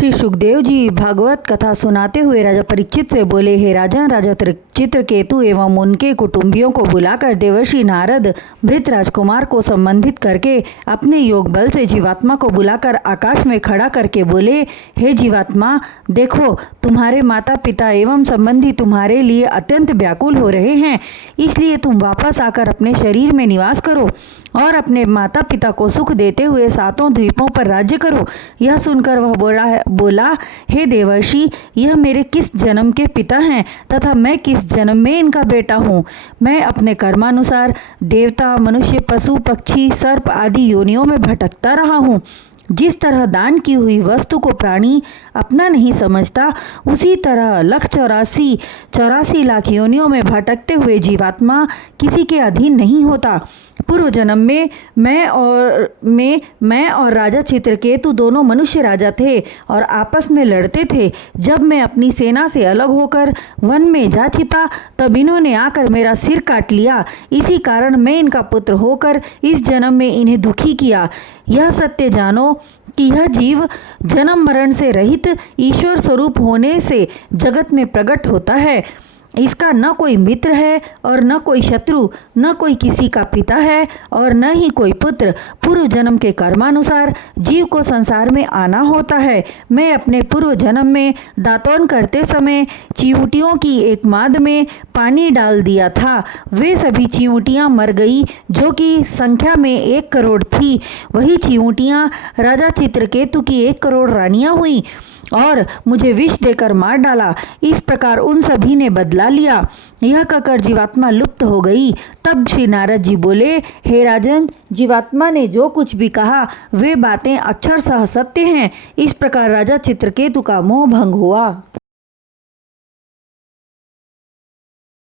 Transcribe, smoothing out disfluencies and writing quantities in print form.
श्री सुखदेव जी भागवत कथा सुनाते हुए राजा परीक्षित से बोले, हे राजन, राजा चित्रकेतु एवं उनके कुटुंबियों को बुलाकर देवर्षि नारद मृत राजकुमार को संबंधित करके अपने योग बल से जीवात्मा को बुलाकर आकाश में खड़ा करके बोले, हे जीवात्मा, देखो तुम्हारे माता पिता एवं संबंधी तुम्हारे लिए अत्यंत व्याकुल हो रहे हैं, इसलिए तुम वापस आकर अपने शरीर में निवास करो और अपने माता पिता को सुख देते हुए सातों द्वीपों पर राज्य करो। यह सुनकर वह बोला, हे देवर्षि, यह मेरे किस जन्म के पिता हैं तथा मैं किस जन्म में इनका बेटा हूँ। मैं अपने कर्मानुसार देवता, मनुष्य, पशु, पक्षी, सर्प आदि योनियों में भटकता रहा हूँ। जिस तरह दान की हुई वस्तु को प्राणी अपना नहीं समझता, उसी तरह 1,84 लाख योनियों में भटकते हुए जीवात्मा किसी के अधीन नहीं होता। पूर्व जन्म में मैं और राजा चित्रकेतु दोनों मनुष्य राजा थे और आपस में लड़ते थे। जब मैं अपनी सेना से अलग होकर वन में जा छिपा, तब इन्होंने आकर मेरा सिर काट लिया। इसी कारण मैं इनका पुत्र होकर इस जन्म में इन्हें दुखी किया। यह सत्य जानो कि यह जीव जन्म मरण से रहित ईश्वर स्वरूप होने से जगत में प्रकट होता है। इसका न कोई मित्र है और न कोई शत्रु, न कोई किसी का पिता है और न ही कोई पुत्र। पूर्व जन्म के कर्मानुसार जीव को संसार में आना होता है। मैं अपने पूर्व जन्म में दातून करते समय चींटियों की एक माद में पानी डाल दिया था। वे सभी चींटियां मर गई, जो कि संख्या में 1 करोड़ थी। वही चींटियां राजा चित्रकेतु की 1 करोड़ रानियां हुई और मुझे विष देकर मार डाला। इस प्रकार उन सभी ने बदला लिया। यह कहकर जीवात्मा लुप्त हो गई। तब श्री नारद जी बोले, हे राजन, जीवात्मा ने जो कुछ भी कहा वे बातें अक्षरशः सत्य हैं। इस प्रकार राजा चित्रकेतु का मोह भंग हुआ।